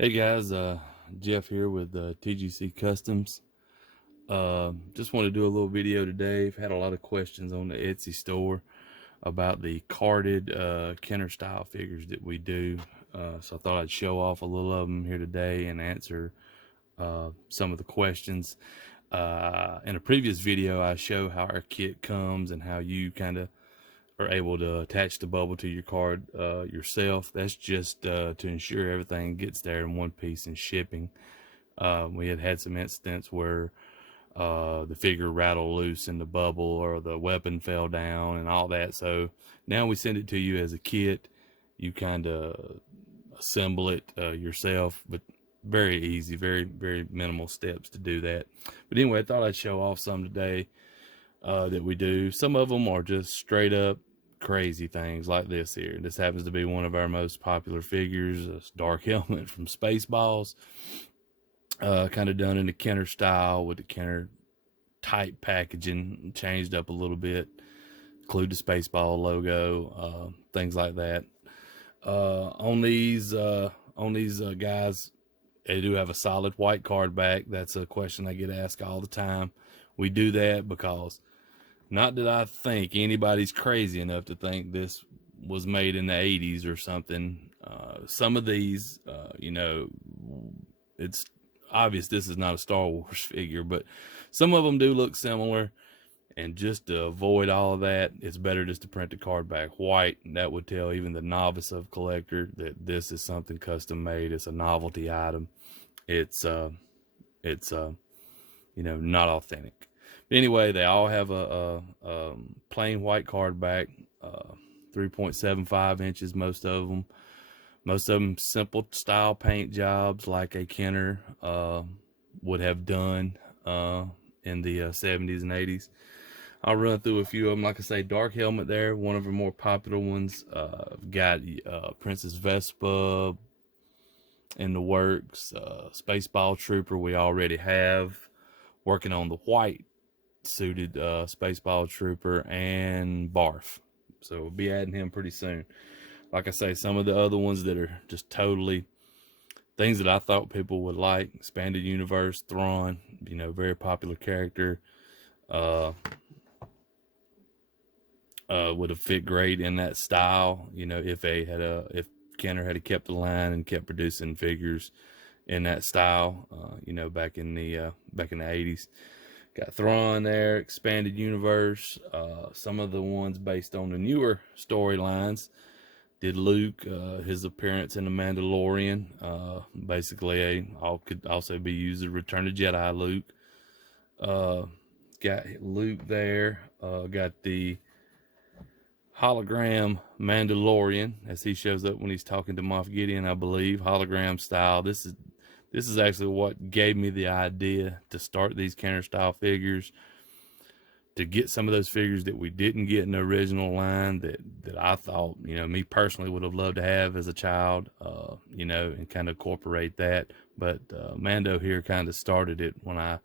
Hey guys, Jeff here with TGC Customs. Just want to do a little video today. I've had a lot of questions on the Etsy store about the carded Kenner style figures that we do. So I thought I'd show off a little of them here today and answer some of the questions. In a previous video, I show how our kit comes and how you kind of are able to attach the bubble to your card yourself. That's just to ensure everything gets there in one piece in shipping. We had some incidents where the figure rattled loose in the bubble or the weapon fell down and all that. So now we send it to you as a kit. You kind of assemble it yourself, but very easy, very minimal steps to do that. But anyway, I thought I'd show off some today that we do. Some of them are just straight up crazy things like this here. This happens to be one of our most popular figures, this dark helmet from Spaceballs, kind of done in the Kenner style with the Kenner type packaging, changed up a little bit, include the Spaceball logo, things like that. On these guys, they do have a solid white card back. That's a question I get asked all the time. We do that because, not that I think anybody's crazy enough to think this was made in the 80s or something. Some of these, it's obvious this is not a Star Wars figure, but some of them do look similar. And just to avoid all of that, it's better just to print the card back white. That would tell even the novice of collector that this is something custom made. It's a novelty item. It's not authentic. But anyway, they all have a plain white card back, 3.75 inches, most of them. Most of them simple style paint jobs like a Kenner would have done in the 70s and 80s. I'll run through a few of them. Like I say, dark helmet there, one of the more popular ones. Got Princess Vespa in the works. Spaceball Trooper we already have. Working on the white suited Spaceball Trooper and Barf. So we'll be adding him pretty soon. Like I say, some of the other ones that are just totally things that I thought people would like. Expanded Universe, Thrawn, very popular character. Would have fit great in that style, if Kenner had kept the line and kept producing figures in that style, back in the 80s. Got Thrawn there, Expanded Universe. Some of the ones based on the newer storylines. Did Luke, his appearance in The Mandalorian. Basically, could also be used as Return of Jedi Luke. Got Luke there. Got the hologram Mandalorian as he shows up when he's talking to Moff Gideon, I believe. Hologram style. This is actually what gave me the idea to start these Kenner style figures, to get some of those figures that we didn't get in the original line that I thought, me personally would have loved to have as a child, and kind of incorporate that. But Mando here kind of started it when I,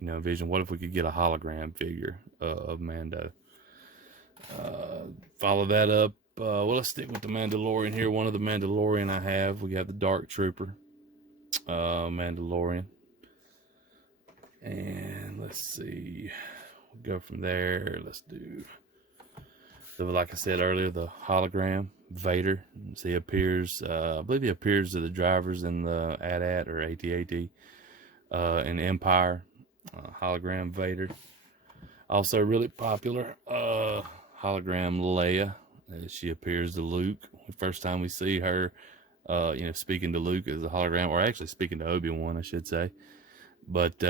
envisioned, what if we could get a hologram figure of Mando? Follow that up. Let's stick with the Mandalorian here. One of the Mandalorian I have, we got the Dark Trooper Mandalorian. And let's see. We'll go from there. Let's do, like I said earlier, the hologram Vader. See, appears, I believe he appears to the drivers in the AT-AT or AT-AT in Empire. Hologram Vader. Also really popular, hologram Leia. She appears to Luke. The first time we see her, speaking to Luke as a hologram, or actually speaking to Obi-Wan, I should say. But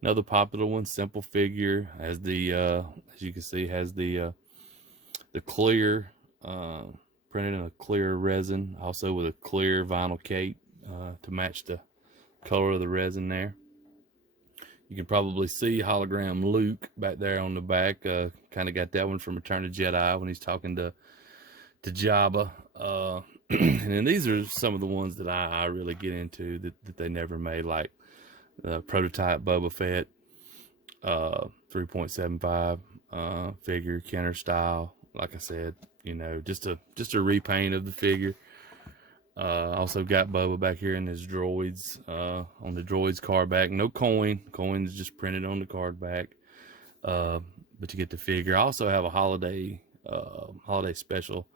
another popular one, simple figure, has the as you can see, has the clear, printed in a clear resin, also with a clear vinyl cape to match the color of the resin there. You can probably see hologram Luke back there on the back. Kind of got that one from Return of Jedi when he's talking to Jabba. And then these are some of the ones that I really get into that they never made, like the prototype Boba Fett, 3.75 figure, Kenner style. Like I said, just a repaint of the figure. Also got Bubba back here in his droids, on the droids card back. No coin is just printed on the card back. But you get the figure. I also have a holiday special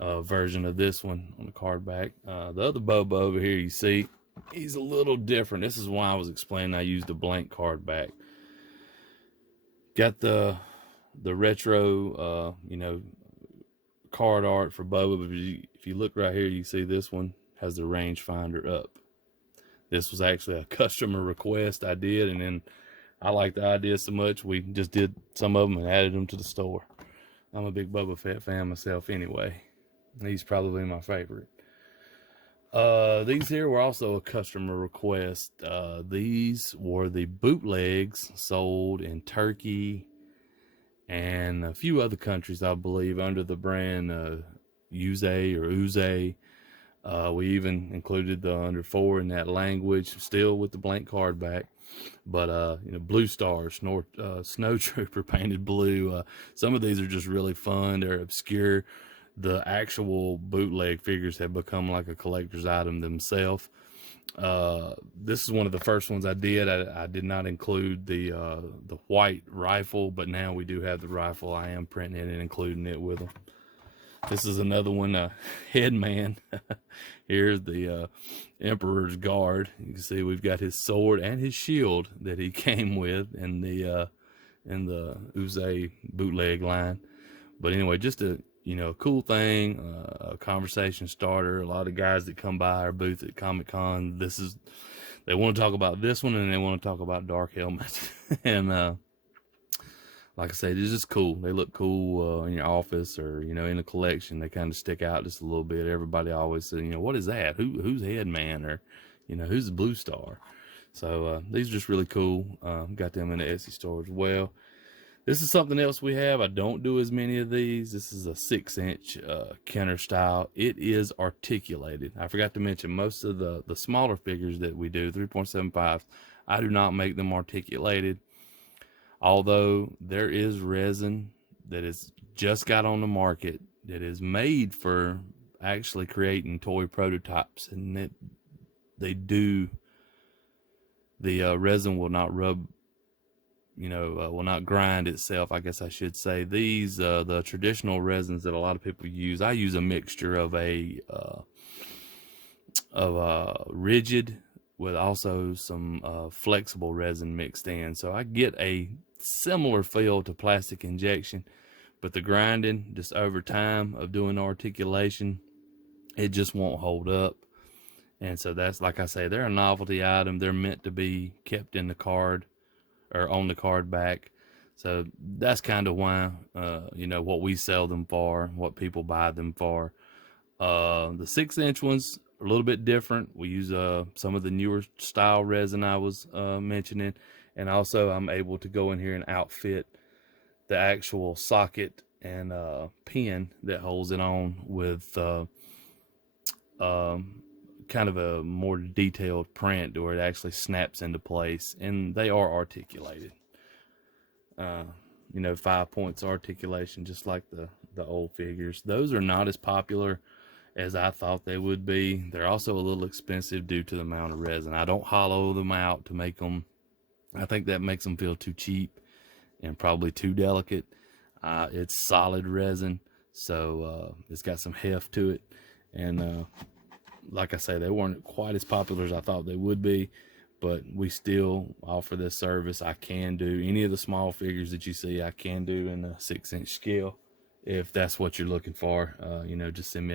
version of this one on the card back. The other Bubba over here, you see, he's a little different. This is why I was explaining I used a blank card back. Got the retro, card art for Bubba. But if you look right here, you see this one has the rangefinder up. This was actually a customer request I did, and then I liked the idea so much we just did some of them and added them to the store. I'm a big Boba Fett fan myself anyway. He's probably my favorite. These here were also a customer request. These were the bootlegs sold in Turkey and a few other countries, I believe, under the brand Uze or Uze. We even included the under 4 in that language, still with the blank card back. But Blue Star, Snow Trooper painted blue. Some of these are just really fun. They're obscure. The actual bootleg figures have become like a collector's item themselves. This is one of the first ones I did. I did not include the white rifle, but now we do have the rifle. I am printing it and including it with them. This is another one, Headman. Here's the Emperor's Guard. You can see we've got his sword and his shield that he came with in the Uze bootleg line. But anyway, just a cool thing, a conversation starter. A lot of guys that come by our booth at Comic-Con, they want to talk about this one, and they want to talk about Dark Helmet. And like I say, they're just cool. They look cool in your office or, in a collection. They kind of stick out just a little bit. Everybody always says, what is that? Who's Headman? Or, who's the Blue Star? So these are just really cool. Got them in the Etsy store as well. This is something else we have. I don't do as many of these. This is a 6-inch Kenner style. It is articulated. I forgot to mention most of the smaller figures that we do, 3.75s, I do not make them articulated. Although there is resin that is just got on the market that is made for actually creating toy prototypes, and the resin will not rub, will not grind itself, I guess I should say. These, the traditional resins that a lot of people use, I use a mixture of a rigid with also some flexible resin mixed in. So I get a similar feel to plastic injection, but the grinding just over time of doing articulation, it just won't hold up. And so that's, like I say, they're a novelty item. They're meant to be kept in the card or on the card back. So that's kind of why, what we sell them for, what people buy them for. The 6-inch ones are a little bit different. We use some of the newer style resin I was mentioning. And also I'm able to go in here and outfit the actual socket and pin that holds it on with kind of a more detailed print where it actually snaps into place, and they are articulated. 5 points articulation, just like the old figures. Those are not as popular as I thought they would be. They're also a little expensive due to the amount of resin. I don't hollow them out to make them. I think that makes them feel too cheap and probably too delicate. It's solid resin, so it's got some heft to it. And like I say, they weren't quite as popular as I thought they would be, but we still offer this service. I can do any of the small figures that you see. I can do in a 6-inch scale if that's what you're looking for. Just send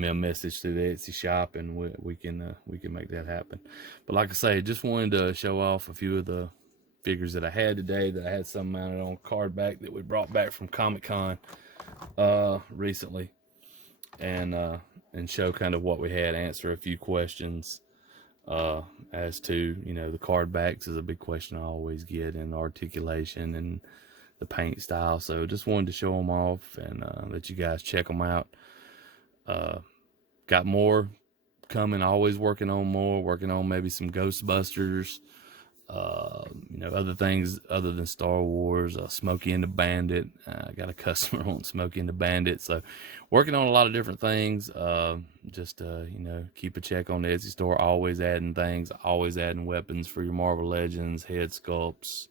me a message to the Etsy shop, and we can make that happen. But like I say, just wanted to show off a few of the figures that I had today, that I had some mounted on card back that we brought back from Comic-Con recently, and show kind of what we had, answer a few questions as to, the card backs is a big question I always get, and articulation and the paint style. So just wanted to show them off and let you guys check them out. Got more coming, always working on maybe some Ghostbusters, other things other than Star Wars. Smokey and the Bandit. I got a customer on Smokey and the Bandit, so working on a lot of different things. Just keep a check on the Etsy store. Always adding things. Always adding weapons for your Marvel Legends, head sculpts.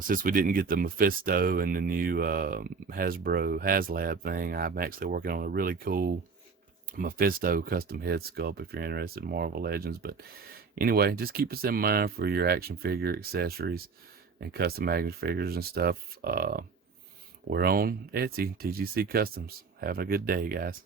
Since we didn't get the Mephisto and the new Hasbro HasLab thing, I'm actually working on a really cool Mephisto custom head sculpt if you're interested in Marvel Legends. But anyway, just keep us in mind for your action figure accessories and custom action figures and stuff. We're on Etsy, TGC Customs. Have a good day, guys.